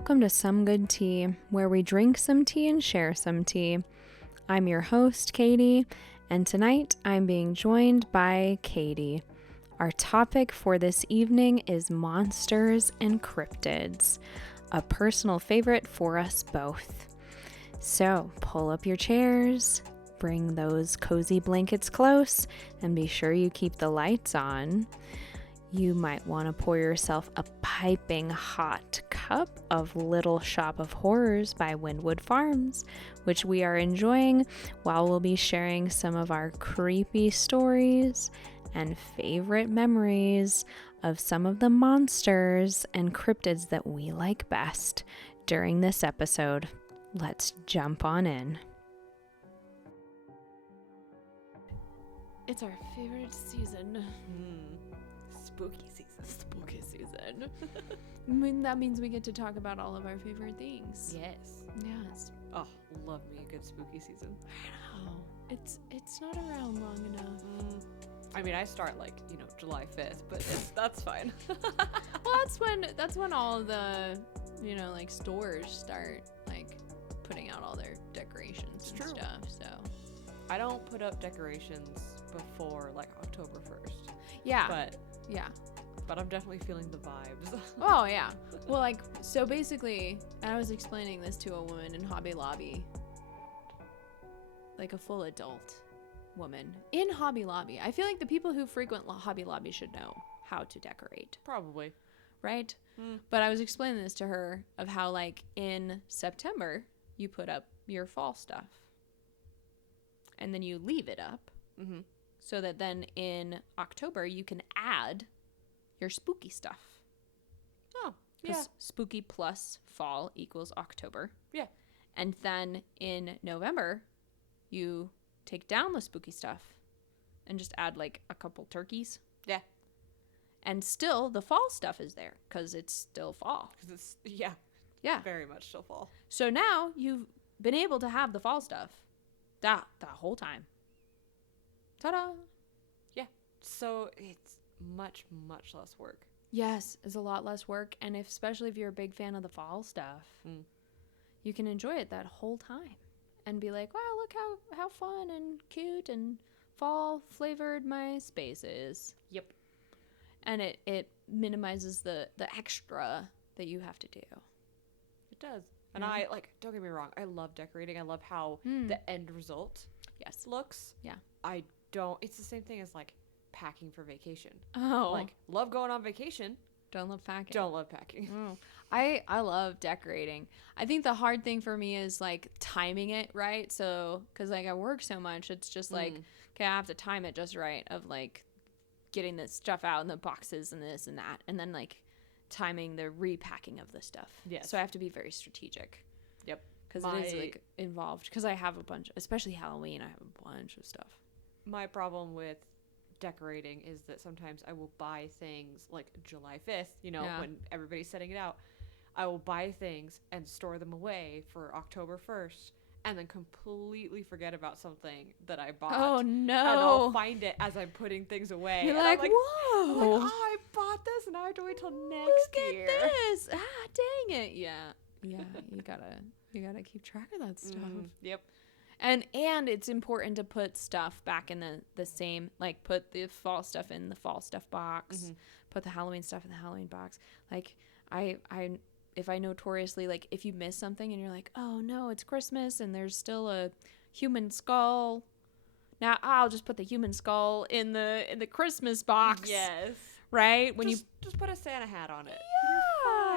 Welcome to Some Good Tea, where we drink some tea and share some tea. I'm your host, Katie, and tonight I'm being joined by Katie. Our topic for this evening is monsters and cryptids, a personal favorite for us both. So pull up your chairs, bring those cozy blankets close, and be sure you keep the lights on. You might want to pour yourself a piping hot cup of Little Shop of Horrors by Wynnwood Farms, which we are enjoying while we'll be sharing some of our creepy stories and favorite memories of some of the monsters and cryptids that we like best during this episode. Let's jump on in. It's our favorite season. Spooky season. I mean, that means we get to talk about all of our favorite things. Yes. Oh, love me a good spooky season. I know. It's not around long enough. I mean, I start July 5th, but that's fine. Well, that's when all the, stores start putting out all their decorations and stuff. So I don't put up decorations before October 1st. Yeah. But I'm definitely feeling the vibes. Oh, yeah. Well, so basically, I was explaining this to a woman in Hobby Lobby. A full adult woman in Hobby Lobby. I feel like the people who frequent Hobby Lobby should know how to decorate. Probably. Right? But I was explaining this to her of how, in September, you put up your fall stuff. And then you leave it up. Mm-hmm. So that then in October, you can add your spooky stuff. Oh, yeah. Because spooky plus fall equals October. Yeah. And then in November, you take down the spooky stuff and just add a couple turkeys. Yeah. And still the fall stuff is there because it's still fall. Yeah. Very much still fall. So now you've been able to have the fall stuff the whole time. Ta-da! Yeah. So it's much, much less work. Yes, it's a lot less work. And especially if you're a big fan of the fall stuff, you can enjoy it that whole time. And be like, wow, look how fun and cute and fall flavored my space is. Yep. And it minimizes the extra that you have to do. It does. And I, don't get me wrong, I love decorating. I love how the end result looks. Yeah. It's the same thing as packing for vacation. Oh. Love going on vacation. Don't love packing. Don't love packing. Oh. I love decorating. I think the hard thing for me is timing it right. So, because I work so much, it's just okay, I have to time it just right of getting this stuff out in the boxes and this and that. And then timing the repacking of the stuff. Yes. So I have to be very strategic. Yep. Because it is involved. Because I have a bunch, especially Halloween, I have a bunch of stuff. My problem with decorating is that sometimes I will buy things July 5th, when everybody's setting it out. I will buy things and store them away for October 1st and then completely forget about something that I bought. Oh, no. And I'll find it as I'm putting things away. You're and whoa. I bought this and I have to wait till next year. Look at this. Dang it. Yeah. You gotta keep track of that stuff. Yep. And it's important to put stuff back in the same, put the fall stuff in the fall stuff box, put the Halloween stuff in the Halloween box. If I notoriously, if you miss something and you're oh no, it's Christmas and there's still a human skull, now I'll just put the human skull in the Christmas box. Yes. Right? Just put a Santa hat on it.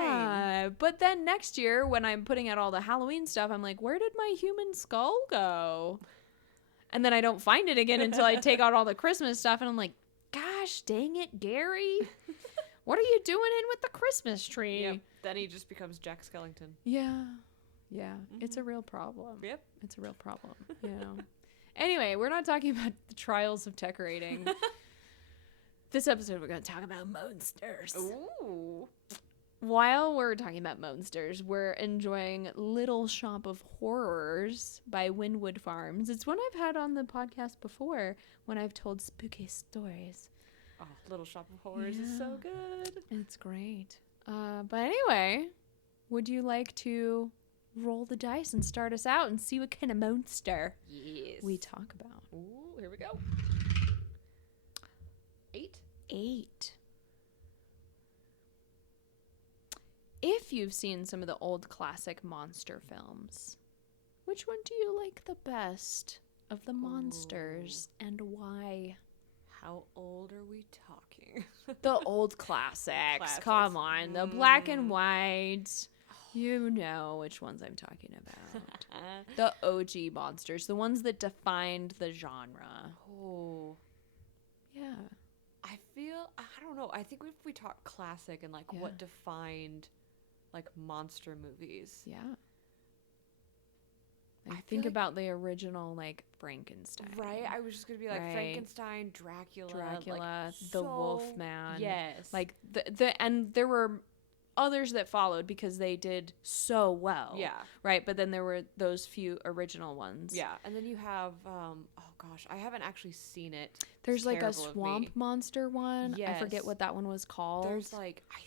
Yeah. But then next year when I'm putting out all the Halloween stuff, I'm where did my human skull go? And then I don't find it again until I take out all the Christmas stuff and I'm gosh dang it, Gary. What are you doing in with the Christmas tree? Yep. Then he just becomes Jack Skellington. Yeah. Yeah. It's a real problem. Yep. It's a real problem. Anyway, we're not talking about the trials of decorating. This episode, we're going to talk about monsters. Ooh. While we're talking about monsters, we're enjoying Little Shop of Horrors by Wynnwood Farms. It's one I've had on the podcast before when I've told spooky stories. Oh, Little Shop of Horrors is so good. It's great. But anyway, would you like to roll the dice and start us out and see what kind of monster we talk about? Ooh, here we go. 8. If you've seen some of the old classic monster films, which one do you like the best of the monsters and why? How old are we talking? The old classics. Come on. The black and white. You know which ones I'm talking about. The OG monsters. The ones that defined the genre. Oh. Yeah. I don't know. I think if we talk classic and like what defined like monster movies. Yeah. I think about the original, like, Frankenstein. Right? I was just going to be like, Frankenstein, Dracula, like, the Wolfman. Yes. Like, and there were others that followed because they did so well. Yeah. Right? But then there were those few original ones. Yeah. And then you have, oh gosh, I haven't actually seen it. There's, like, a swamp monster one. Yes. I forget what that one was called. There's, like, I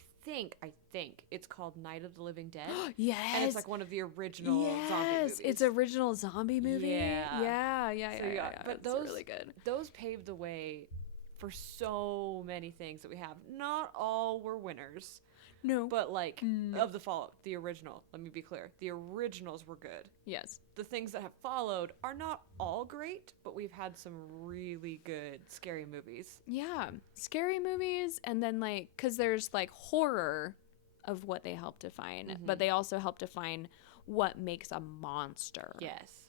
think it's called Night of the Living Dead. Yes. And it's like one of the original zombie movies. It's original zombie movie. Yeah. Yeah. But those really good. Those paved the way for so many things that we have. Not all were winners. No. But like of the follow, the original, let me be clear. The originals were good. Yes. The things that have followed are not all great, but we've had some really good scary movies. Yeah. Scary movies, and then like, because there's like horror of what they help define, but they also help define what makes a monster. Yes.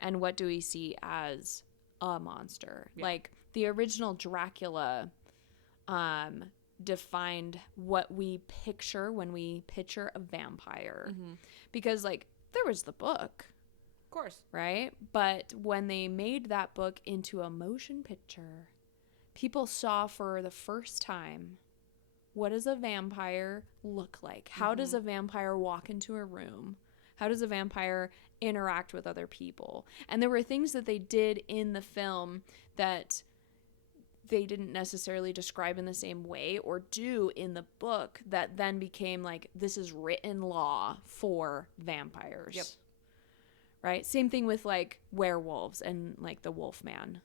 And what do we see as a monster? Yeah. Like the original Dracula defined what we picture when we picture a vampire. Because like there was the book. Of course. Right? But when they made that book into a motion picture, people saw for the first time, what does a vampire look like? How does a vampire walk into a room? How does a vampire interact with other people? And there were things that they did in the film that they didn't necessarily describe in the same way or do in the book that then became like, this is written law for vampires. Yep. Right? Same thing with like werewolves and like the Wolfman.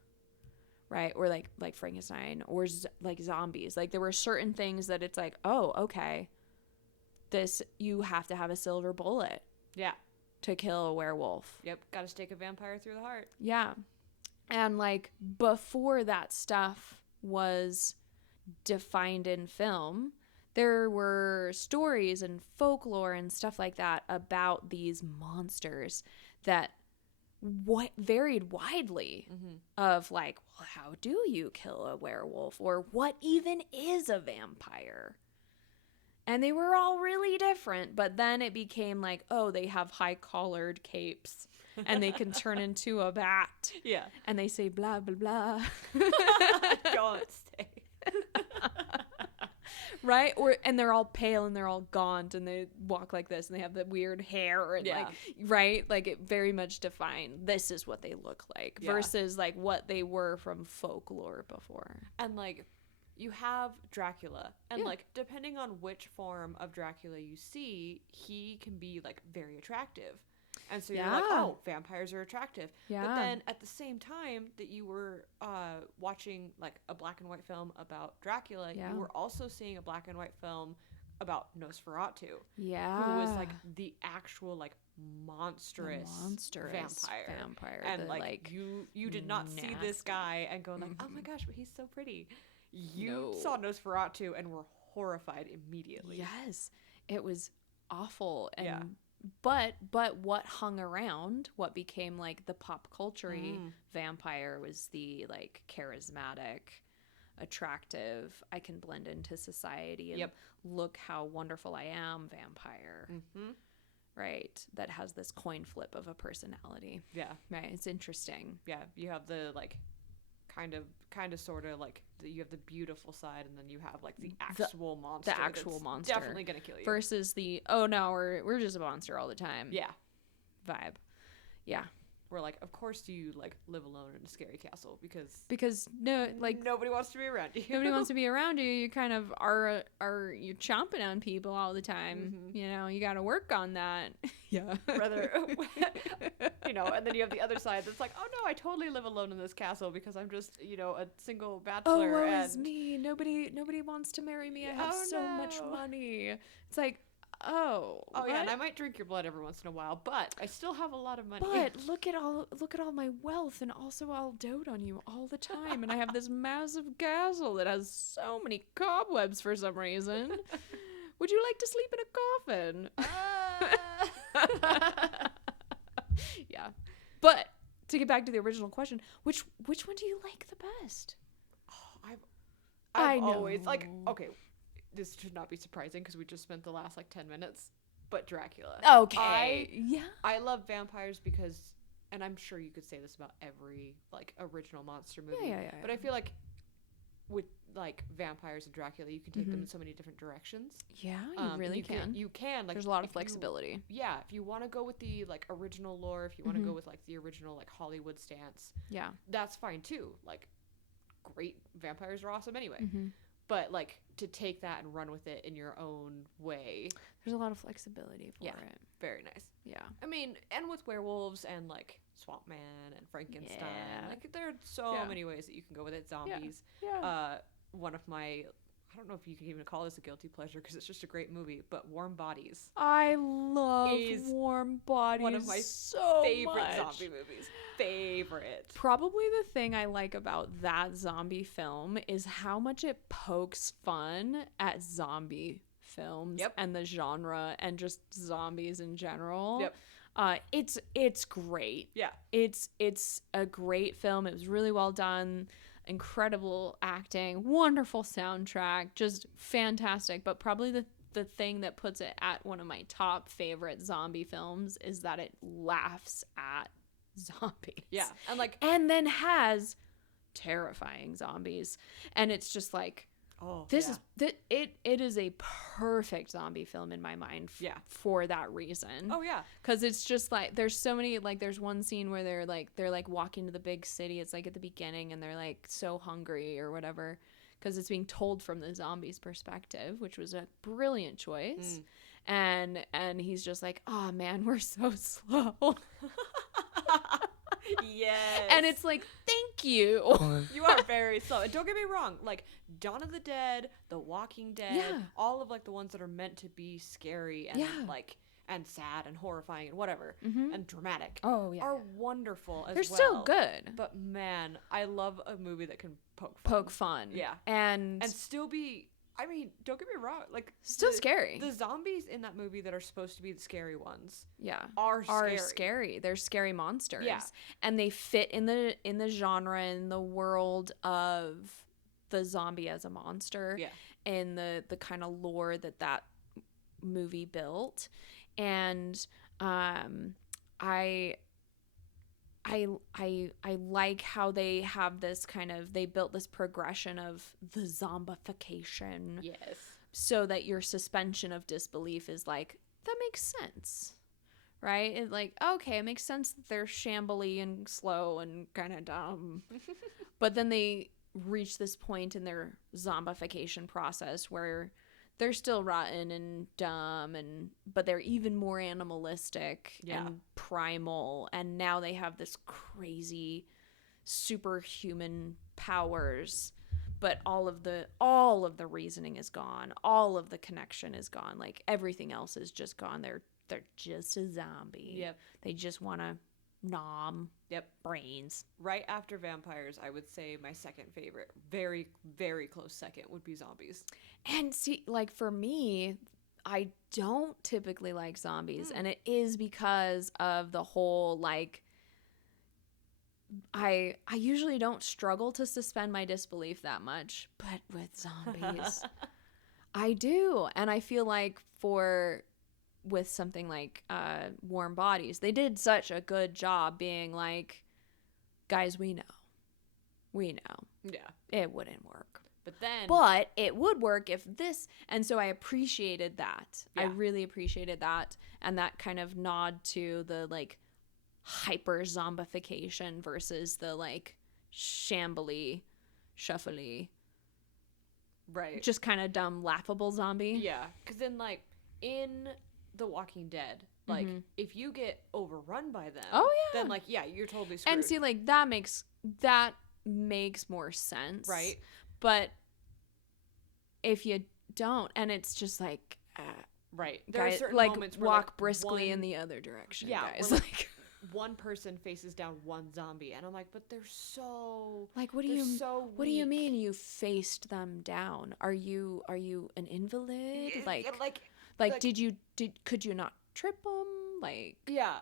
Right? Or like Frankenstein or like zombies. Like there were certain things that it's like, oh, okay. This, you have to have a silver bullet. Yeah. To kill a werewolf. Yep. Got to stake a vampire through the heart. Yeah. And like before that stuff was defined in film, there were stories and folklore and stuff like that about these monsters that varied widely of like, well, how do you kill a werewolf? Or what even is a vampire? And they were all really different, but then it became like, oh, they have high-collared capes. And they can turn into a bat. Yeah. And they say blah, blah, blah. Don't say. Right? And they're all pale and they're all gaunt and they walk like this and they have the weird hair and like, right? Like it very much defined, this is what they look like versus like what they were from folklore before. And like you have Dracula and like depending on which form of Dracula you see, he can be like very attractive. And so you're like, oh, vampires are attractive. Yeah. But then at the same time that you were watching like a black and white film about Dracula, you were also seeing a black and white film about Nosferatu. Yeah. Who was like the actual like monstrous vampire. And like you did not see this guy and go like, oh my gosh, but he's so pretty. You saw Nosferatu and were horrified immediately. Yes. It was awful. And But what hung around, what became like the pop culture-y vampire was the like charismatic, attractive, I can blend into society and look how wonderful I am vampire. Right? That has this coin flip of a personality. Yeah. Right. It's interesting. Yeah. You have the like kind of sort of like you have the beautiful side and then you have like the actual monster. The actual monster. Definitely going to kill you. Versus the, oh no, we're just a monster all the time. Yeah. Vibe. Yeah. we're like, of course you like live alone in a scary castle because no, like nobody wants to be around you. Nobody wants to be around you. You kind of are you're chomping on people all the time. You know, you got to work on that. Yeah. Rather, you know, and then you have the other side that's like, oh no, I totally live alone in this castle because I'm just, you know, a single bachelor. Oh, woe is me. Nobody wants to marry me. I have so much money. It's like, oh yeah, and I might drink your blood every once in a while, but I still have a lot of money. But look at all my wealth, and also I'll dote on you all the time, and I have this massive castle that has so many cobwebs for some reason. Would you like to sleep in a coffin? Yeah. But to get back to the original question, which one do you like the best? Oh, I've always like, okay, this should not be surprising because we just spent the last like 10 minutes, but Dracula. Okay. I love vampires because, and I'm sure you could say this about every like original monster movie. Yeah. But I feel like with like vampires and Dracula, you can take them in so many different directions. Yeah, you really can. You can. Like, there's a lot of flexibility. If you want to go with the like original lore, if you want to go with like the original like Hollywood stance, that's fine too. Like, great, vampires are awesome anyway. But like to take that and run with it in your own way, there's a lot of flexibility for it. Very nice. Yeah. I mean, and with werewolves and like Swamp Man and Frankenstein, like there are so many ways that you can go with it. Zombies. Yeah. One of my, I don't know if you can even call this a guilty pleasure because it's just a great movie, but Warm Bodies. I love Warm Bodies. One of my favorite zombie movies. Favorite. Probably the thing I like about that zombie film is how much it pokes fun at zombie films and the genre and just zombies in general. It's great. Yeah. It's a great film. It was really well done. Incredible acting, wonderful soundtrack, just fantastic. But probably the thing that puts it at one of my top favorite zombie films is that it laughs at zombies. Yeah. And then has terrifying zombies. And it's just like, it is a perfect zombie film in my mind for that reason. Oh yeah, because it's just like there's so many, like there's one scene where they're like walking to the big city. It's like at the beginning, and they're like so hungry or whatever because it's being told from the zombies' perspective, which was a brilliant choice. And he's just like, oh man, we're so slow. Yes. And it's like, thank you. You are very slow. And don't get me wrong, like Dawn of the Dead, The Walking Dead, all of like the ones that are meant to be scary and like and sad and horrifying and whatever and dramatic are wonderful as They're well. still good. But man, I love a movie that can poke fun. Yeah. And still be, I mean, don't get me wrong, like still scary. The zombies in that movie that are supposed to be the scary ones, are scary. They're scary monsters. Yeah. And they fit in the genre, in the world of the zombie as a monster. Yeah. And the kind of lore that movie built. And I like how they have this kind of, they built this progression of the zombification. Yes. So that your suspension of disbelief is like, that makes sense. Right? It's like, okay, it makes sense that they're shambly and slow and kind of dumb. But then they reach this point in their zombification process where they're still rotten and dumb, but they're even more animalistic and primal, and now they have this crazy superhuman powers, but all of the reasoning is gone, all of the connection is gone, like everything else is just gone. They're just a zombie. Yep. They just want to nom brains. Right after vampires, I would say my second favorite, very, very close second, would be zombies. And see, like for me, I don't typically like zombies, and it is because of the whole like I usually don't struggle to suspend my disbelief that much, but with zombies I do. And I feel like with something like Warm Bodies, they did such a good job being like, guys, we know it wouldn't work, but it would work if this. And so I appreciated that. I really appreciated that, and that kind of nod to the like hyper zombification versus the like shambly, shuffly, right, just kind of dumb, laughable zombie. Yeah, because then like in The Walking Dead, like if you get overrun by them, then like you're totally screwed. And see, like that makes more sense, right? But if you don't, and it's just like right, there guys, are certain like moments where, walk briskly in the other direction, guys. Like one person faces down one zombie, and I'm like, but they're so like, what do you mean you faced them down? Are you an invalid? Could you not trip them? Like,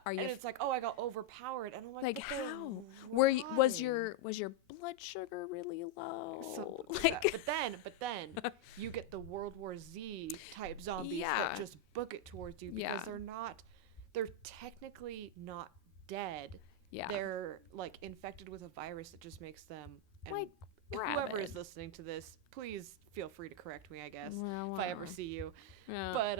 are you? And it's like, oh, I got overpowered, and I'm like how? Was your blood sugar really low? Like, but then you get the World War Z type zombies that just book it towards you because they're technically not dead. Yeah, they're like infected with a virus that just makes them like whoever is listening to this, please feel free to correct me, I guess, if I ever see you. Yeah. But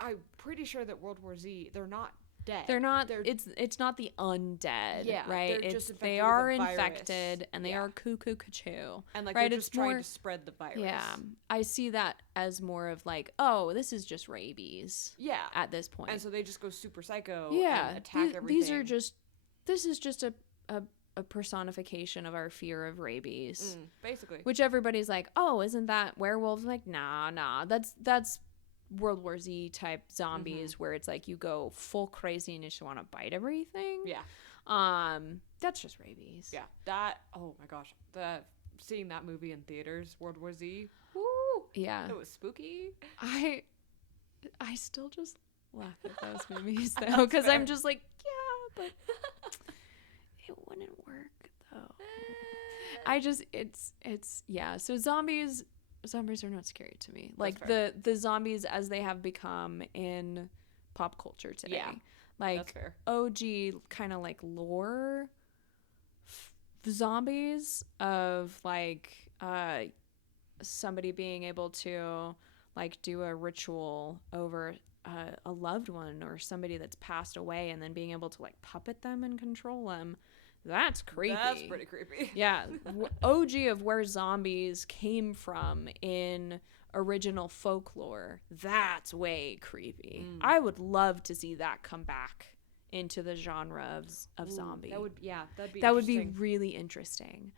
I'm pretty sure that World War Z, they're not dead. They're not. It's not the undead. Yeah, right. They are infected and they are cuckoo cuckoo. And like they're just trying to spread the virus. Yeah, I see that as more of like, oh, this is just rabies. Yeah. At this point, and so they just go super psycho. Yeah, and attack everything. This is just a personification of our fear of rabies, basically. Which everybody's like, oh, isn't that werewolves? I'm like, nah, that's World War Z type zombies where it's like you go full crazy and you just want to bite everything. Yeah. That's just rabies. Yeah. Oh my gosh. Seeing that movie in theaters, World War Z. Woo. Yeah. It was spooky. I still just laugh at those movies though, because I'm just like, yeah, but it wouldn't work though. So zombies are not scary to me. Like the zombies as they have become in pop culture today. Yeah, like that's fair. OG kind of like lore zombies of like somebody being able to like do a ritual over a loved one or somebody that's passed away and then being able to like puppet them and control them. That's creepy. That's pretty creepy. Yeah. OG of where zombies came from in original folklore. That's way creepy. I would love to see that come back into the genre of zombie. That would be really interesting.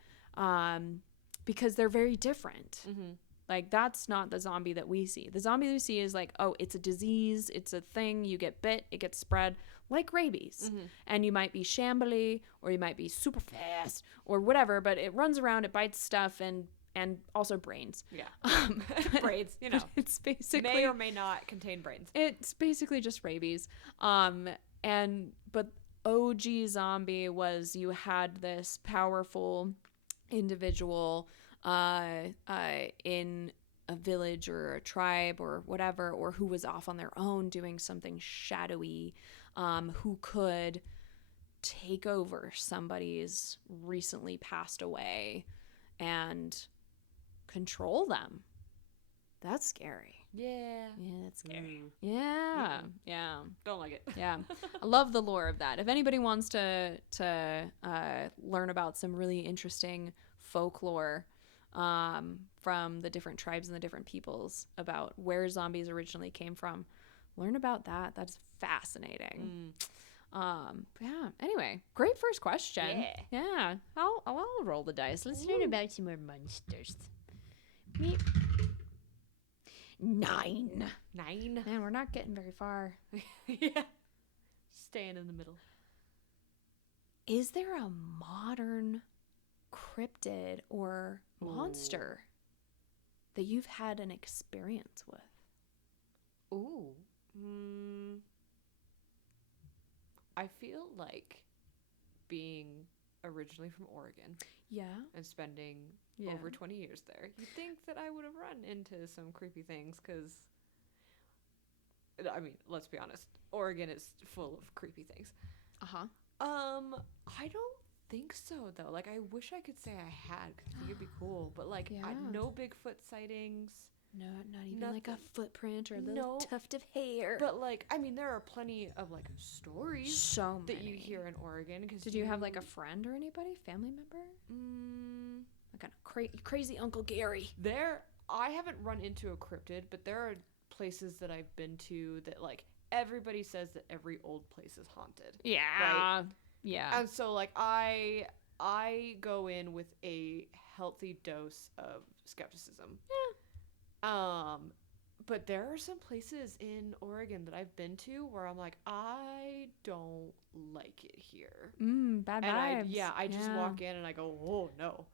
Because they're very different. Mm-hmm. Like, that's not the zombie that we see. The zombie we see is like, oh, it's a disease. It's a thing. You get bit. It gets spread like rabies. Mm-hmm. And you might be shambly or you might be super fast or whatever, but it runs around, it bites stuff and also brains. Yeah. Brains, you know. It's basically... May or may not contain brains. It's basically just rabies. But OG zombie was you had this powerful individual in a village or a tribe or whatever, or who was off on their own doing something shadowy, who could take over somebody's recently passed away and control them. That's scary. Yeah. Yeah, that's scary. Yeah. Mm-hmm. Yeah. Don't like it. Yeah. I love the lore of that. If anybody wants to learn about some really interesting folklore from the different tribes and the different peoples about where zombies originally came from, learn about that. That's fascinating. Yeah. Anyway, great first question. Yeah. I'll roll the dice. Let's learn about some more monsters. 9. Man, we're not getting very far. Yeah. Staying in the middle. Is there a modern cryptid or monster that you've had an experience with? Ooh. I feel like being originally from Oregon. Yeah. And spending over 20 years there. You'd think that I would have run into some creepy things because, I mean, let's be honest. Oregon is full of creepy things. Uh-huh. I don't think so, though. Like, I wish I could say I had because I think it'd be cool. But, like, no Bigfoot sightings. No, not even Nothing. like a footprint or a little tuft of hair. But like, I mean, there are plenty of like stories So many. that you hear in Oregon. Did you have like a friend or anybody, family member? Like a crazy Uncle Gary. I haven't run into a cryptid, but there are places that I've been to that like everybody says that every old place is haunted. Yeah. Right? Yeah. And so like I go in with a healthy dose of skepticism. Yeah. But there are some places in Oregon that I've been to where I'm like, I don't like it here. Bad vibes. I just walk in and I go, oh no.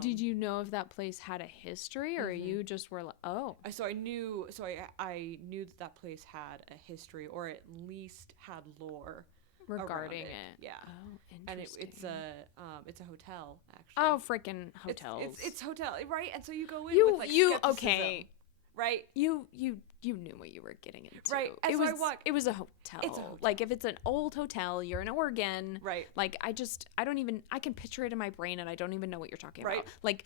Did you know if that place had a history, or you just were like, oh? So I knew that place had a history, or at least had lore regarding it. Yeah. Oh, interesting. And it's a hotel, actually. Oh, freaking hotels. It's hotel, right? And so you go in with like skepticism, okay. Right? You knew what you were getting into. Right. And it was a hotel. It's a hotel. Like if it's an old hotel, you're in Oregon. Right. Like I can picture it in my brain and I don't even know what you're talking right. about. Like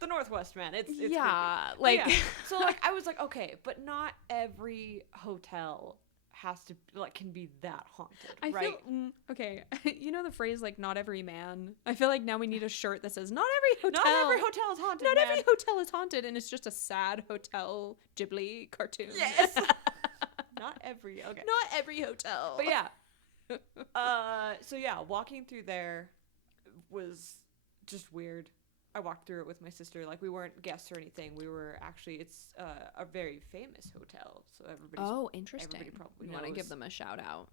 the Northwest, man. It's yeah. creepy. Like yeah. So like I was like, okay, but not every hotel has to like can be that haunted, right? Okay. You know the phrase like not every man? I feel like now we need a shirt that says not every hotel is haunted. Not every hotel is haunted, and it's just a sad hotel Ghibli cartoon. Yes. Not every hotel. But yeah. So yeah, walking through there was just weird. I walked through it with my sister. Like we weren't guests or anything. We were actually. It's a very famous hotel, so everybody. Interesting. Everybody probably you knows. Want to give them a shout out?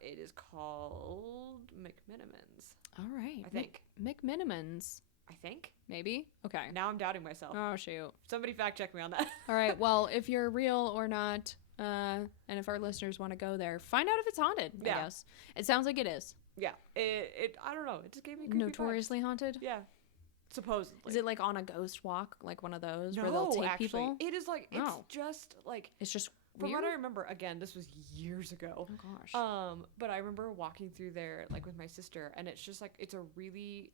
It is called McMinimans. All right. I think McMinimans. I think maybe. Okay. Now I'm doubting myself. Oh shoot! Somebody fact check me on that. All right. Well, if you're real or not, and if our listeners want to go there, find out if it's haunted. Yeah. I guess it sounds like it is. Yeah. It. I don't know. It just gave me creepy notoriously vibes. haunted. Yeah. Supposedly. Is it like on a ghost walk, like one of those no, where they'll take actually, people? It is like it's just like it's just from weird? what I remember. Again, this was years ago. Oh gosh. But I remember walking through there like with my sister, and it's just like it's a really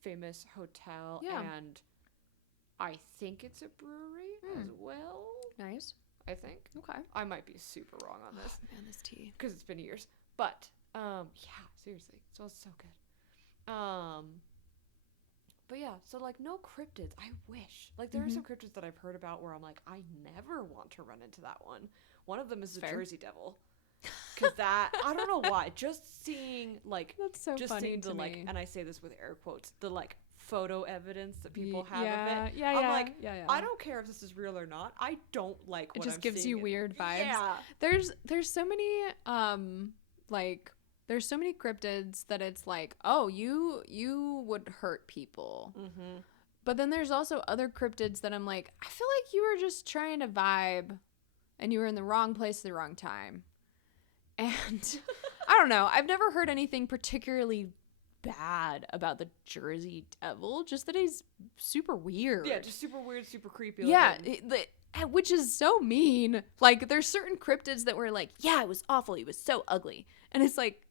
famous hotel, and I think it's a brewery as well. Nice. I think. Okay. I might be super wrong on this. Man, this tea. Because it's been years. But yeah, seriously, it smells so good. But yeah, so like no cryptids. I wish. Like there are some cryptids that I've heard about where I'm like, I never want to run into that one. One of them is the Jersey Devil. Because that, I don't know why. Just seeing like, that's so just funny seeing the to like, me. And I say this with air quotes, the like photo evidence that people have of it. Yeah, I'm like, yeah. I don't care if this is real or not. I don't like what it just I'm gives seeing. you weird vibes. Yeah. There's so many there's so many cryptids that it's like, oh, you would hurt people. Mm-hmm. But then there's also other cryptids that I'm like, I feel like you were just trying to vibe and you were in the wrong place at the wrong time. And I don't know. I've never heard anything particularly bad about the Jersey Devil, just that he's super weird. Yeah, just super weird, super creepy. Yeah, which is so mean. Like, there's certain cryptids that were like, yeah, it was awful. He was so ugly. And it's like,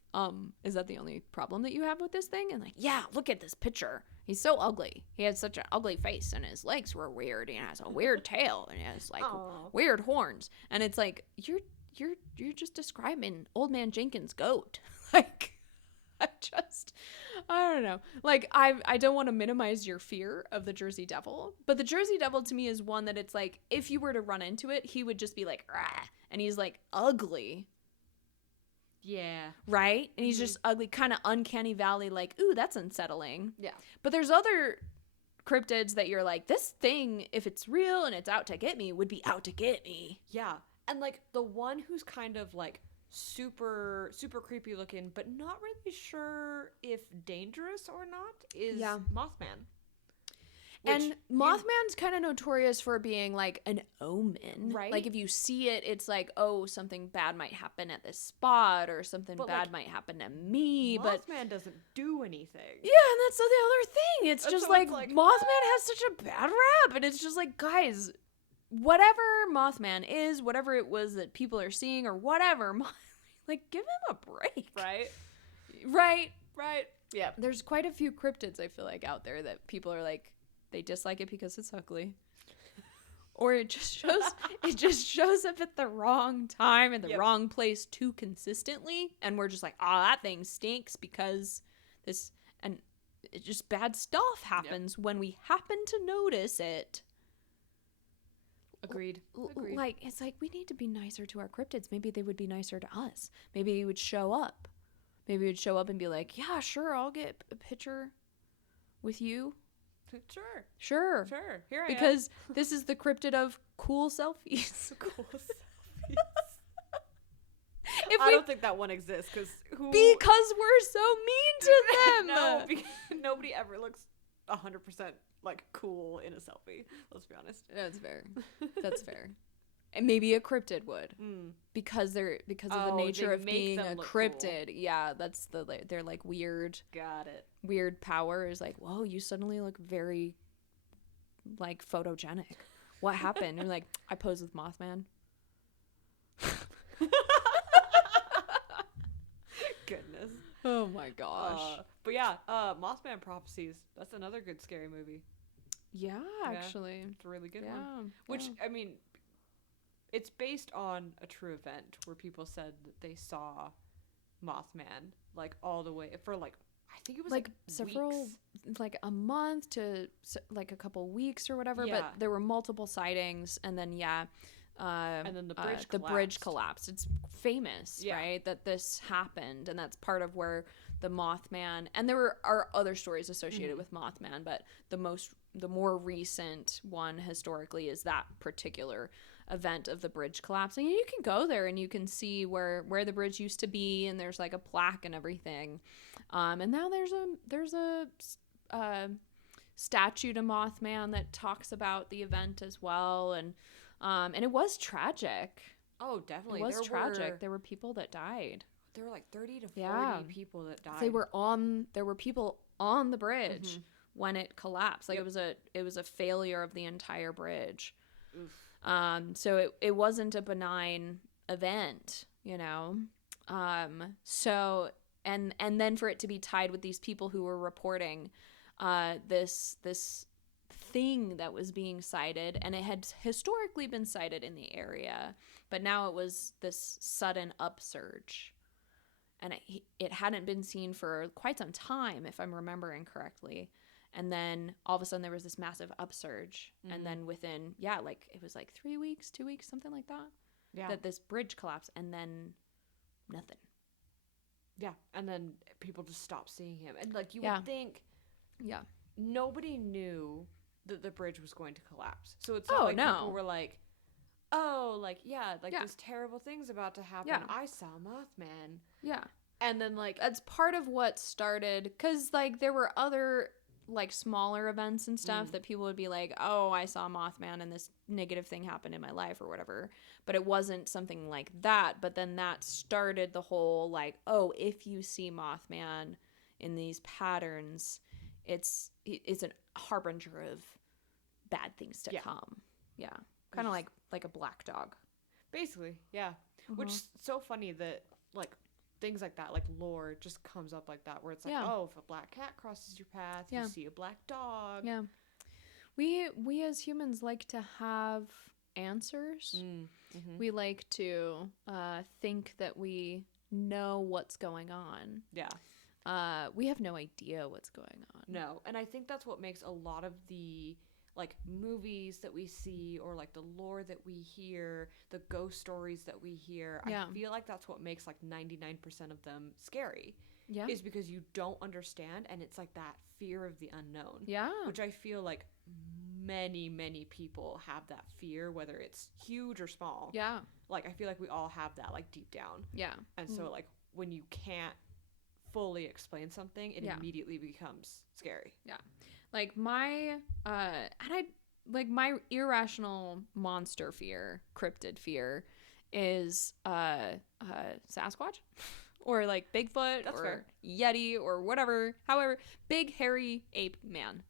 is that the only problem that you have with this thing? And like, yeah, look at this picture. He's so ugly. He has such an ugly face, and his legs were weird. And he has a weird tail, and he has like weird horns. And it's like, you're just describing Old Man Jenkins' goat. Like, I don't know. Like, I don't want to minimize your fear of the Jersey Devil, but the Jersey Devil to me is one that it's like, if you were to run into it, he would just be like, rah, and he's like ugly. Yeah. Right? And he's just ugly, kind of uncanny valley, like, ooh, that's unsettling. Yeah. But there's other cryptids that you're like, this thing, if it's real and it's out to get me, would be out to get me. Yeah. And like the one who's kind of like super, super creepy looking, but not really sure if dangerous or not is Mothman. And Mothman's kind of notorious for being like an omen. Right. Like if you see it, it's like, oh, something bad might happen at this spot or something bad might happen to me. Mothman doesn't do anything. Yeah, and that's the other thing. It's just like Mothman has such a bad rap. And it's just like, guys, whatever Mothman is, whatever it was that people are seeing or whatever, like give him a break. Right. Yeah. There's quite a few cryptids I feel like out there that people are like, they dislike it because it's ugly. or it just shows up at the wrong time in the wrong place too consistently, and we're just like, oh, that thing stinks because this, and it just bad stuff happens when we happen to notice it. Agreed. Like, it's like, we need to be nicer to our cryptids. Maybe they would be nicer to us. Maybe he would show up. Maybe he would show up and be like, yeah, sure, I'll get a picture with you. Sure. Here I am. Because this is the cryptid of cool selfies. Cool selfies. I don't think that one exists because we're so mean to them. No, because nobody ever looks 100% like cool in a selfie. Let's be honest. That's fair. And maybe a cryptid would, because of the nature of being a cryptid. Cool. Yeah, that's they're like weird. Got it. Weird power is like, whoa, you suddenly look very like photogenic. What happened? You're like, I posed with Mothman. Goodness. Oh my gosh. But yeah, Mothman Prophecies. That's another good scary movie. Yeah, actually. It's a really good one. Which, I mean, it's based on a true event where people said that they saw Mothman, like, all the way for, like, I think it was like several weeks. Like a month to like a couple weeks or whatever, but there were multiple sightings, and then and then the bridge collapsed. It's famous, right, that this happened, and that's part of where the Mothman, and there are other stories associated with Mothman, but the more recent one historically is that particular event of the bridge collapsing. And you can go there and you can see where the bridge used to be, and there's like a plaque and everything, and now there's a statue to Mothman that talks about the event as well, and it was tragic. Oh, definitely. It was tragic. There were people that died. There were like 30 to 40 people that died. There were people on the bridge when it collapsed. Like, it was a failure of the entire bridge. Oof. So it wasn't a benign event, you know. So and then for it to be tied with these people who were reporting this thing that was being sighted, and it had historically been sighted in the area, but now it was this sudden upsurge, and it hadn't been seen for quite some time, if I'm remembering correctly. And then all of a sudden there was this massive upsurge, and then within it was like 3 weeks, 2 weeks, something like that, that this bridge collapsed, and then nothing. Yeah, and then people just stopped seeing him, and like you would think, nobody knew that the bridge was going to collapse. So it's not people were like, there's terrible things about to happen. Yeah. I saw Mothman. Yeah. And then like that's part of what started, because like there were other like smaller events and stuff that people would be like, oh, I saw Mothman and this negative thing happened in my life or whatever, but it wasn't something like that. But then that started the whole like, oh, if you see Mothman in these patterns, it's a harbinger of bad things to come. Yeah, kind of like a black dog, basically. Yeah. Which is so funny that like things like that, like lore, just comes up like that, where it's like, oh, if a black cat crosses your path, you see a black dog. Yeah. We as humans like to have answers. We like to think that we know what's going on. Yeah. We have no idea what's going on. No. And I think that's what makes a lot of the like movies that we see, or like the lore that we hear, the ghost stories that we hear, I feel like that's what makes like 99% of them scary. Yeah. Is because you don't understand, and it's like that fear of the unknown. Yeah. Which I feel like many people have that fear, whether it's huge or small. Yeah. Like I feel like we all have that like deep down. Yeah. And so like when you can't fully explain something, it immediately becomes scary. Yeah. Like my my irrational monster fear, cryptid fear, is Sasquatch, or like Bigfoot, that's or fair. Yeti, or whatever. However, big hairy ape man,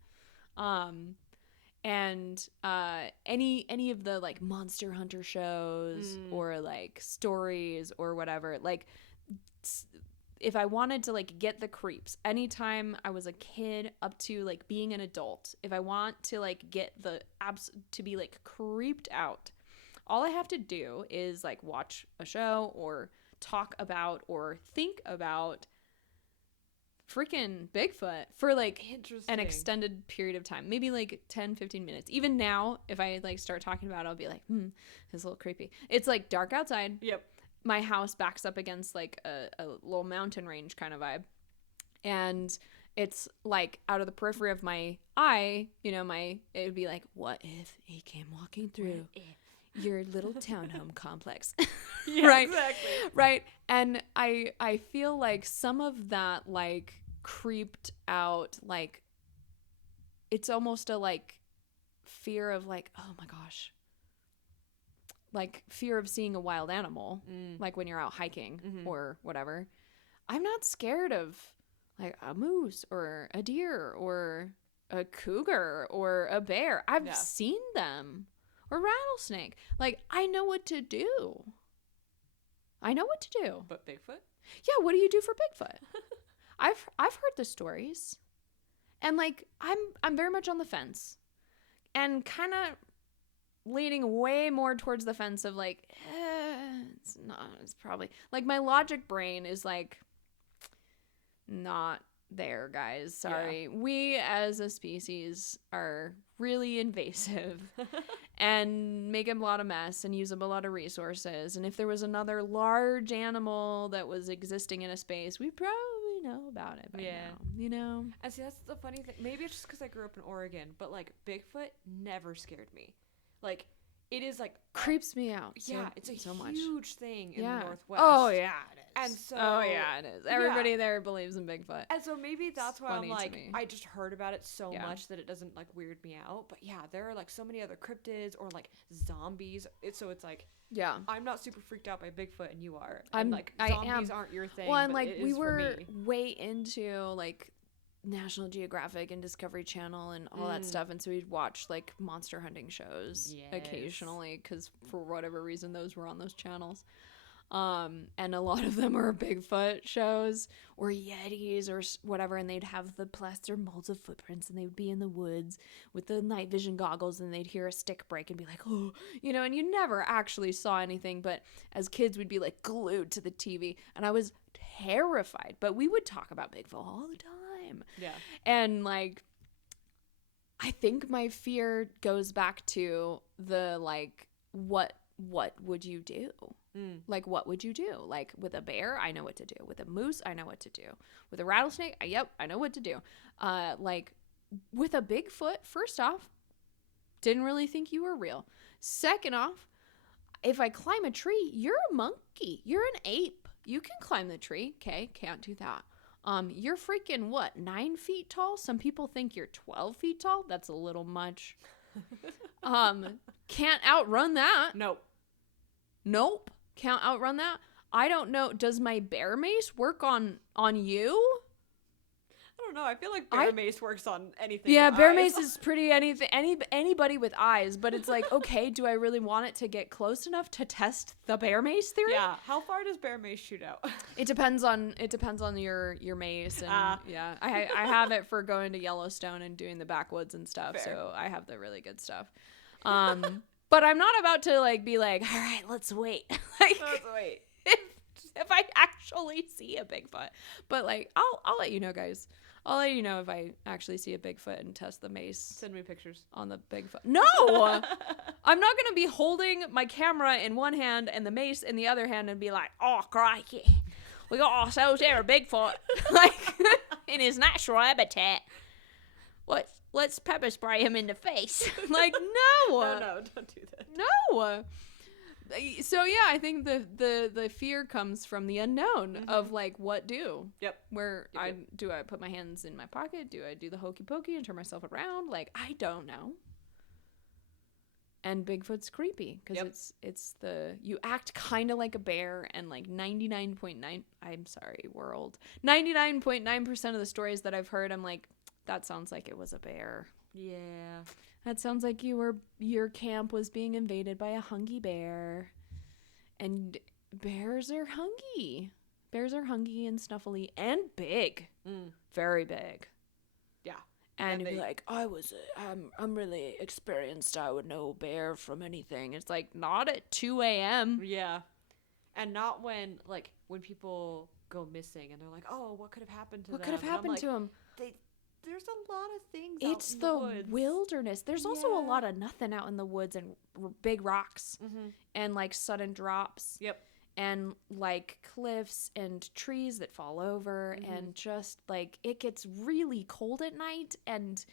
and any of the like Monster Hunter shows or like stories or whatever, like if I wanted to like get the creeps anytime I was a kid up to like being an adult, if I want to like get the to be like creeped out, all I have to do is like watch a show or talk about or think about freaking Bigfoot for like an extended period of time, maybe like 10-15 minutes. Even now, if I like start talking about it, I'll be like, it's a little creepy. It's like dark outside. Yep. My house backs up against like a little mountain range kind of vibe, and it's like out of the periphery of my eye, you know, it would be like, what if he came walking through your little townhome complex? Yeah, right, exactly. Right. And I feel like some of that like creeped out, like it's almost a like fear of like, oh my gosh, like fear of seeing a wild animal, like when you're out hiking or whatever. I'm not scared of like a moose or a deer or a cougar or a bear. I've seen them. Or rattlesnake. Like, I know what to do. But Bigfoot? Yeah, what do you do for Bigfoot? I've heard the stories. And like I'm very much on the fence. And kind of leaning way more towards the fence of like, it's probably like my logic brain is like not there, guys. Sorry. Yeah. We as a species are really invasive and make a lot of mess and use up a lot of resources. And if there was another large animal that was existing in a space, we'd probably know about it by now, you know? And see, that's the funny thing. Maybe it's just because I grew up in Oregon, but like Bigfoot never scared me. Like, it is like creeps me out. Yeah, it's a huge thing in the Northwest. Oh yeah, it is. And so it is. Everybody there believes in Bigfoot. And so maybe that's why I'm like, I just heard about it so much that it doesn't like weird me out. But yeah, there are like so many other cryptids or like zombies. It's like I'm not super freaked out by Bigfoot, and you are. And like zombies aren't your thing. Well, and like we were way into like National Geographic and Discovery Channel and all that stuff, and so we'd watch like monster hunting shows occasionally because for whatever reason those were on those channels, and a lot of them were Bigfoot shows or Yetis or whatever, and they'd have the plaster molds of footprints, and they would be in the woods with the night vision goggles, and they'd hear a stick break and be like, oh, you know, and you never actually saw anything, but as kids we'd be like glued to the TV, and I was terrified, but we would talk about Bigfoot all the time. Yeah. And like I think my fear goes back to the like what would you do? Like what would you do? Like with a bear, I know what to do. With a moose, I know what to do. With a rattlesnake, I know what to do. Like with a Bigfoot, first off, didn't really think you were real. Second off, if I climb a tree, you're a monkey. You're an ape. You can climb the tree. Okay, can't do that. You're freaking what, 9 feet tall? Some people think you're 12 feet tall. That's a little much. Can't outrun that. Nope. Can't outrun that. I don't know. Does my bear mace work on you? I don't know. I feel like bear mace works on anything. Yeah, bear mace is pretty anything. Anybody with eyes, but it's like, okay, do I really want it to get close enough to test the bear mace theory? Yeah. How far does bear mace shoot out? It depends on your mace, and I have it for going to Yellowstone and doing the backwoods and stuff. Fair. So I have the really good stuff. But I'm not about to like be like, all right, let's wait. Like, let's wait. If I actually see a Bigfoot, but like I'll let you know, guys. I'll let you know if I actually see a Bigfoot and test the mace. Send me pictures on the Bigfoot. No, I'm not gonna be holding my camera in one hand and the mace in the other hand and be like, oh crikey, we got ourselves here a Bigfoot, like in his natural habitat. Let's pepper spray him in the face. Like no, don't do that. No. So yeah, I think the fear comes from the unknown of like what do. Yep. Where do I put my hands in my pocket? Do I do the hokey pokey and turn myself around? Like I don't know. And Bigfoot's creepy because you act kind of like a bear, and like 99.9% of the stories that I've heard, I'm like, that sounds like it was a bear. Yeah. That sounds like your camp was being invaded by a hungry bear. And bears are hungry. bears are hungry and snuffly and big. Very big. Yeah. And you'd be like, I'm really experienced. I would know bear from anything. It's like, not at 2 a.m. Yeah. And not when people go missing and they're like, oh, what could have happened to them? What could have happened to them? There's a lot of things It's out in the woods. wilderness. There's also a lot of nothing out in the woods and big rocks and like sudden drops. Yep. And like cliffs and trees that fall over and just like it gets really cold at night and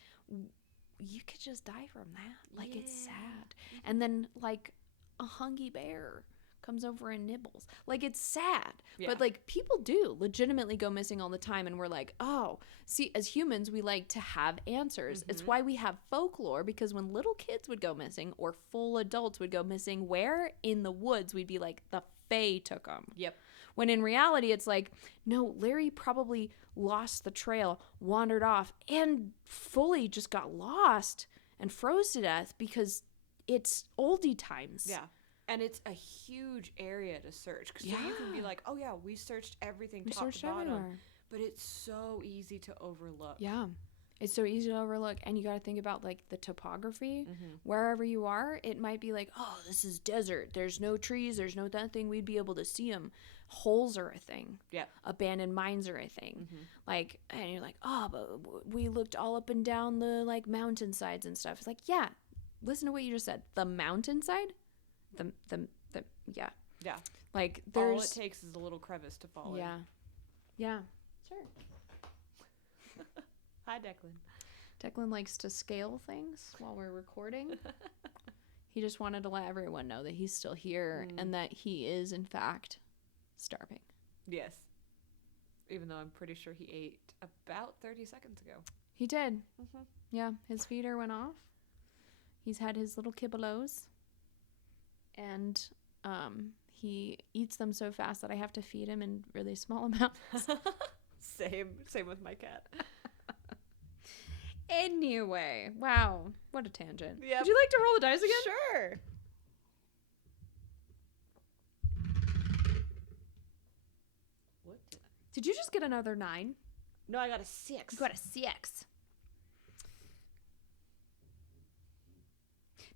you could just die from that. Like it's sad. And then like a hungry bear comes over and nibbles. Like it's sad. Yeah. But like people do legitimately go missing all the time and we're like, oh, see, as humans we like to have answers. It's why we have folklore, because when little kids would go missing or full adults would go missing, where in the woods, we'd be like, the Fae took them. Yep. When in reality it's like, no, Larry probably lost the trail, wandered off, and fully just got lost and froze to death because it's oldie times. Yeah. And it's a huge area to search. Because you can be like, oh, yeah, we searched everything top to bottom. Everywhere. But it's so easy to overlook. Yeah. It's so easy to overlook. And you got to think about, like, the topography. Wherever you are, it might be like, oh, this is desert. There's no trees. There's no nothing. We'd be able to see them. Holes are a thing. Yeah. Abandoned mines are a thing. Like, and you're like, oh, but we looked all up and down the, like, mountainsides and stuff. It's like, yeah, listen to what you just said. The mountainside? Yeah. Like there's all it takes is a little crevice to fall in. Yeah. Sure. Hi, Declan. Declan likes to scale things while we're recording. He just wanted to let everyone know that he's still here and that he is in fact starving. Yes. Even though I'm pretty sure he ate about 30 seconds ago. He did. Yeah, his feeder went off. He's had his little kibbelos. And he eats them so fast that I have to feed him in really small amounts. Same with my cat. Anyway, wow, what a tangent. Yep. Would you like to roll the dice again? Sure. What? Did you just get another 9? No, I got a 6. You got a 6.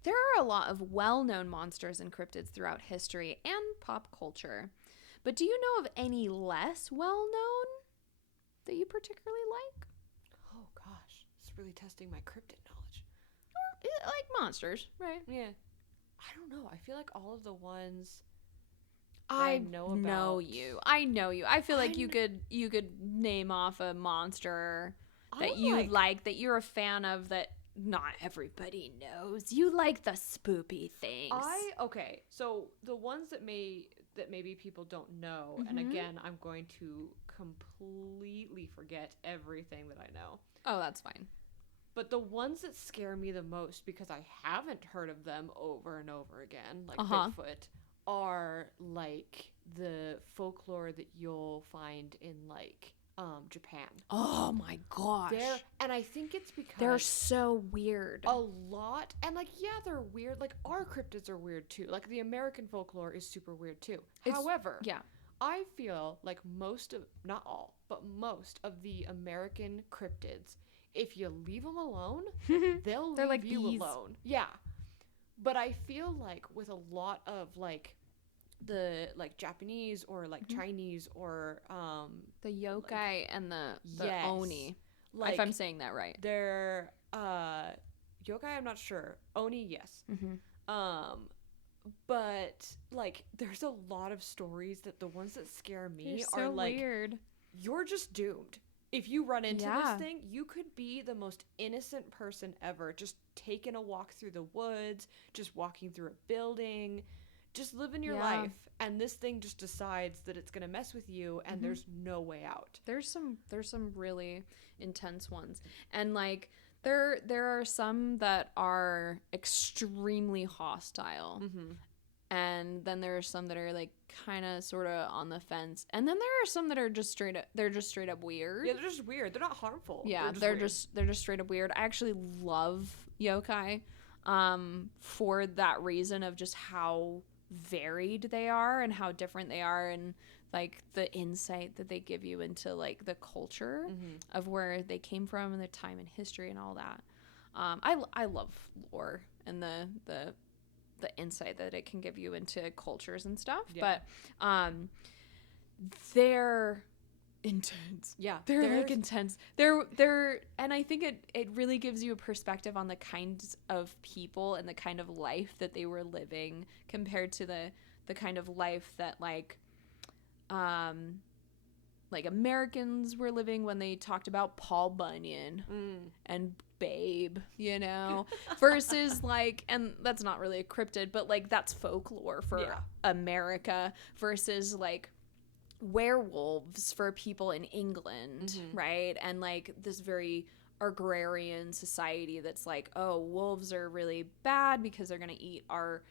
There are a lot of well-known monsters and cryptids throughout history and pop culture. But do you know of any less well-known that you particularly like? Oh, gosh. It's really testing my cryptid knowledge. Or, like monsters, right? Yeah. I don't know. I feel like all of the ones I know about. I know you. I feel like you could name off a monster that you like, that you're a fan of, that not everybody knows. You like the spoopy things. Okay. So the ones that maybe people don't know, and again, I'm going to completely forget everything that I know. Oh, that's fine. But the ones that scare me the most, because I haven't heard of them over and over again, like Bigfoot, are like the folklore that you'll find in like Japan. Oh my gosh. And I think it's because they're so weird. A lot. And like, yeah, they're weird. Like, our cryptids are weird too. Like, the American folklore is super weird too. However, I feel like not all, but most of the American cryptids, if you leave them alone, they'll leave like you alone. Yeah. But I feel like with a lot of like the like Japanese or like Chinese or the yokai and the oni, like, if I'm saying that right. They're yokai, I'm not sure. Oni, yes. But like there's a lot of stories that the ones that scare me are like weird. You're just doomed. If you run into this thing, you could be the most innocent person ever, just taking a walk through the woods, just walking through a building, just living your life, and this thing just decides that it's gonna mess with you, and there's no way out. There's some really intense ones, and like there are some that are extremely hostile, and then there are some that are like kind of sort of on the fence, and then there are some that are just straight up weird. Yeah, they're just weird. They're not harmful. Yeah, they're just straight up weird. I actually love yokai for that reason of just how varied they are and how different they are, and like the insight that they give you into like the culture of where they came from and their time in history and all that. I love lore and the insight that it can give you into cultures and stuff. Yeah. But they're intense. Yeah. They're like intense. They're and I think it really gives you a perspective on the kinds of people and the kind of life that they were living compared to the kind of life that like Americans were living when they talked about Paul Bunyan and Babe, you know, versus like, and that's not really a cryptid, but like that's folklore for America versus like werewolves for people in England, right? And like this very agrarian society that's like, oh, wolves are really bad because they're going to eat our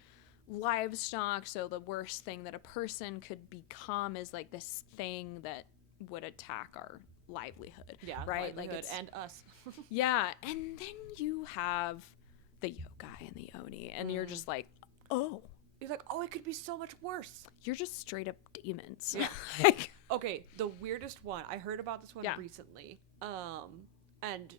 livestock, so the worst thing that a person could become is like this thing that would attack our livelihood, right? Livelihood, like and us. Yeah, and then you have the yokai and the oni, and you're just like, oh, you're like, oh, it could be so much worse. You're just straight up demons. Yeah. Like, okay, the weirdest one, I heard about this one recently, and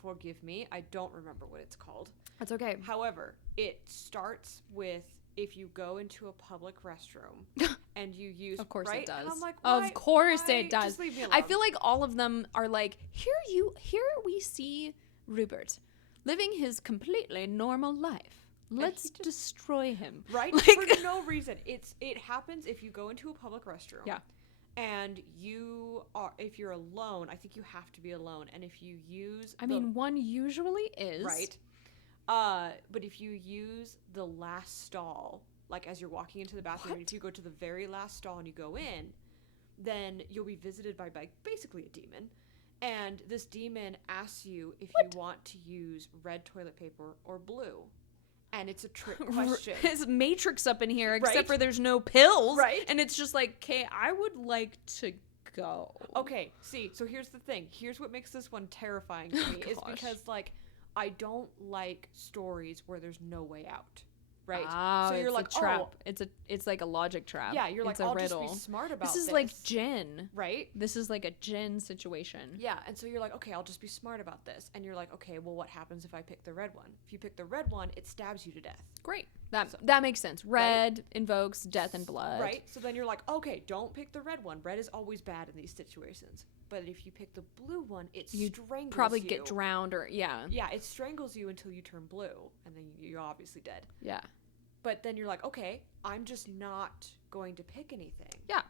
forgive me, I don't remember what it's called. That's okay. However, it starts with if you go into a public restroom and you use, of course right? it does. And I'm like, of course why? It does. Just leave me alone. I feel like all of them are like, here we see Rupert living his completely normal life. Let's destroy him. Right? Like, for no reason. It happens if you go into a public restroom. Yeah. And if you're alone, I think you have to be alone. And if you use one usually is. Right. But if you use the last stall, like as you're walking into the bathroom, and if you go to the very last stall and you go in, then you'll be visited by basically a demon. And this demon asks you if you want to use red toilet paper or blue. And it's a trick question. It's Matrix up in here, except for there's no pills. Right. And it's just like, okay, I would like to go. Okay, see, so here's the thing. Here's what makes this one terrifying to me is because, like, I don't like stories where there's no way out. Right? Oh, so you're like, a trap. It's like a logic trap. Yeah, you're like, it's a I'll riddle. Just be smart about this. This is like Jinn. Right? This is like a Jinn situation. Yeah, and so you're like, okay, I'll just be smart about this. And you're like, okay, well, what happens if I pick the red one? If you pick the red one, it stabs you to death. Great. That makes sense. Red invokes death and blood. Right? So then you're like, okay, don't pick the red one. Red is always bad in these situations. But if you pick the blue one, it strangles you. Probably get drowned or, yeah. Yeah, it strangles you until you turn blue. And then you're obviously dead. Yeah. But then you're like, okay, I'm just not going to pick anything. Yeah.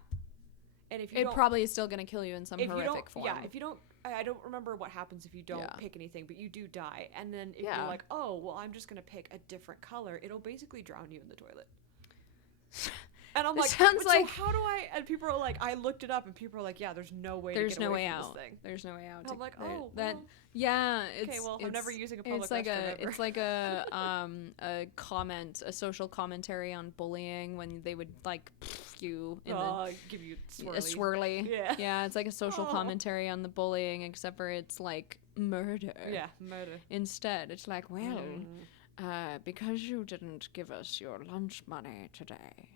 And if you probably is still going to kill you in some horrific form. Yeah, if you don't, I don't remember what happens if you don't pick anything, but you do die. And then if you're like, oh, well, I'm just going to pick a different color, it'll basically drown you in the toilet. And I'm like, so how do I? And people are like, I looked it up, and people are like, yeah, there's no way. There's no way out. This thing. There's no way out. And I'm like, oh, that. Yeah. Okay, well, I'm never using a public restroom ever. It's like a social commentary on bullying when they would like you in give you a swirly. Yeah. Yeah, it's like a social commentary on the bullying, except for it's like murder. Yeah, murder. Instead, it's like, well, because you didn't give us your lunch money today,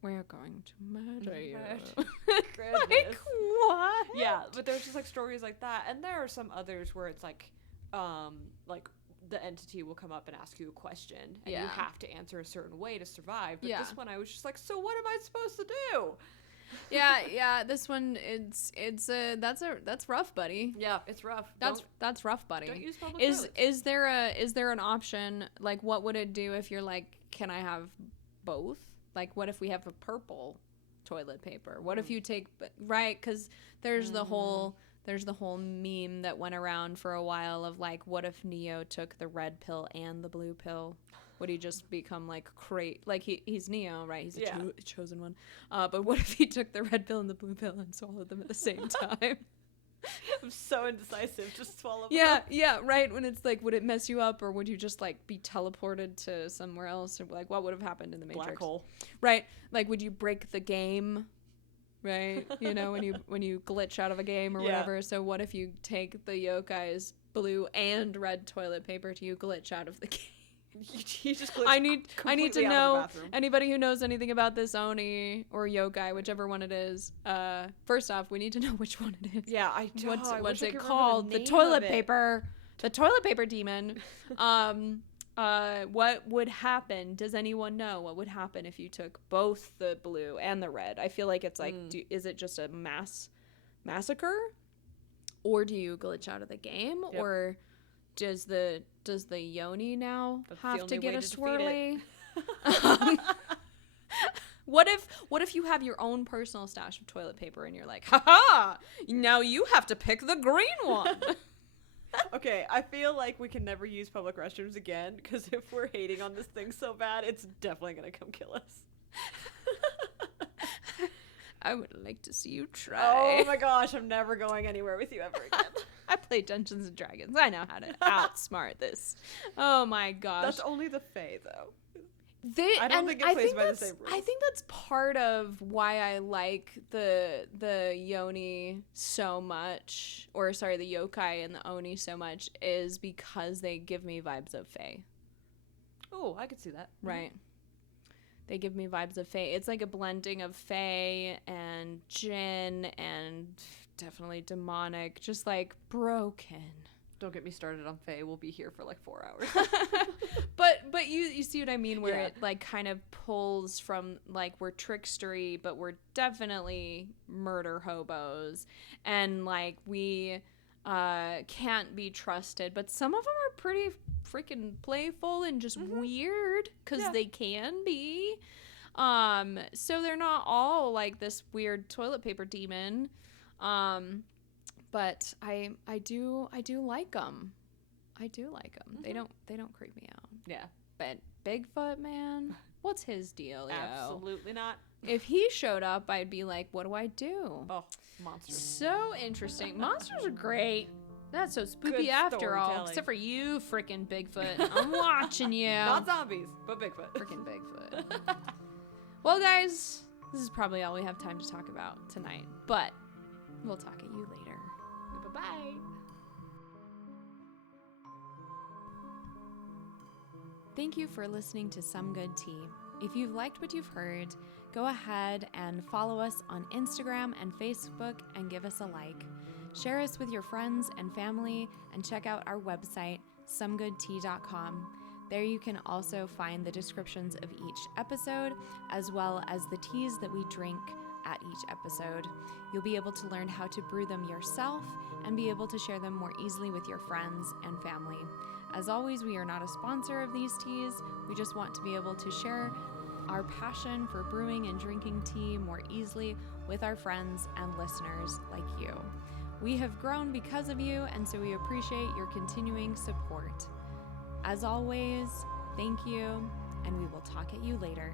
we're going to murder you. Like, what? Yeah, but there's just like stories like that, and there are some others where it's like the entity will come up and ask you a question, and you have to answer a certain way to survive. But this one, I was just like, so what am I supposed to do? Yeah. This one, that's rough, buddy. Yeah, it's rough. That's rough, buddy. Don't use public toilets. Is there an option? Like, what would it do if you're like, can I have both? Like, what if we have a purple toilet paper? What if you take because there's the whole meme that went around for a while of like, what if Neo took the red pill and the blue pill? Would he just become like like he's Neo, right? He's a chosen one. But what if he took the red pill and the blue pill and swallowed them at the same time? I'm so indecisive. Just swallow them. Yeah, right. When it's like, would it mess you up, or would you just like be teleported to somewhere else, or like what would have happened in the Matrix? Black hole. Right. Like, would you break the game? Right. You know, when you glitch out of a game or whatever. So what if you take the yokai's blue and red toilet paper? Do you glitch out of the game? He just I need to completely out of the know bathroom. anybody who knows anything about this Oni or yokai, whichever one it is. First off, we need to know which one it is. Yeah, I What's wish I it could remember called? The name toilet of it. paper. The toilet paper demon. What would happen? Does anyone know what would happen if you took both the blue and the red? I feel like it's like, is it just a massacre, or do you glitch out of the game, or does the Yoni now have to get a swirly? What if you have your own personal stash of toilet paper and you're like, haha, now you have to pick the green one? Okay, I feel like we can never use public restrooms again, because if we're hating on this thing so bad, it's definitely gonna come kill us. I would like to see you try. Oh my gosh, I'm never going anywhere with you ever again. I play Dungeons and Dragons. I know how to outsmart this. Oh my gosh. That's only the Fae, though. I don't think it plays by the same rules. I think that's part of why I like the Yoni so much, or sorry, the yokai and the Oni so much, is because they give me vibes of Fae. Oh, I could see that. Right. They give me vibes of Fae. It's like a blending of Fae and Jinn and definitely demonic, just like broken. Don't get me started on Fae. We'll be here for like 4 hours. But you see what I mean, where it like kind of pulls from, like, we're trickstery, but we're definitely murder hobos, and like we can't be trusted, but some of them are pretty freaking playful and just weird, because they can be. So they're not all like this weird toilet paper demon. But I do like them. I do like them. They don't creep me out. Yeah. But Bigfoot, man, what's his deal, yo? Absolutely not. If he showed up, I'd be like, what do I do? Oh, monsters. So interesting. Monsters are great. That's so spooky Good after all. storytelling. Except for you, freaking Bigfoot. I'm watching you. Not zombies, but Bigfoot. Freaking Bigfoot. Well, guys, this is probably all we have time to talk about tonight. But we'll talk at you later. Bye-bye. Thank you for listening to Some Good Tea. If you've liked what you've heard, go ahead and follow us on Instagram and Facebook and give us a like. Share us with your friends and family, and check out our website, somegoodtea.com. There you can also find the descriptions of each episode, as well as the teas that we drink at each episode. You'll be able to learn how to brew them yourself and be able to share them more easily with your friends and family. As always, we are not a sponsor of these teas. We just want to be able to share our passion for brewing and drinking tea more easily with our friends and listeners like you. We have grown because of you, and so we appreciate your continuing support. As always, thank you, and we will talk at you later.